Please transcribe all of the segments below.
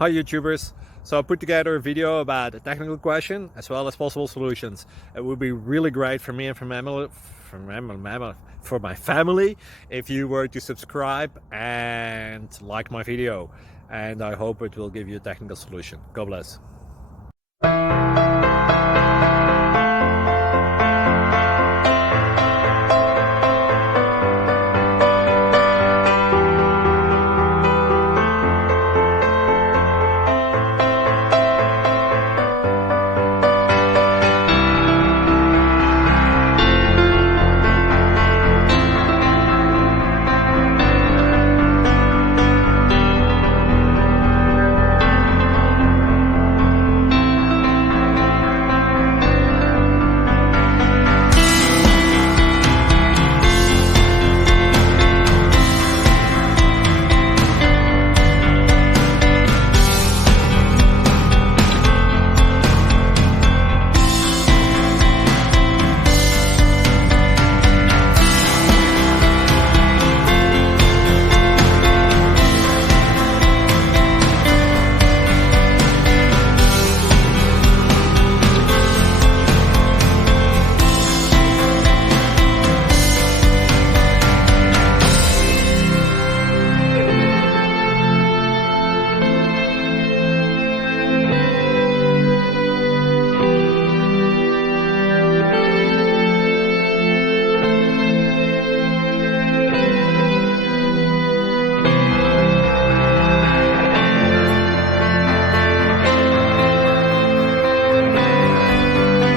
Hi YouTubers! So I put together a video about a technical question as well as possible solutions. It would be really great for me and for my family if you were to subscribe and like my video, and I hope it will give you a technical solution. God bless.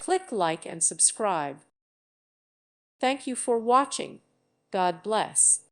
Click like and subscribe. Thank you for watching. God bless.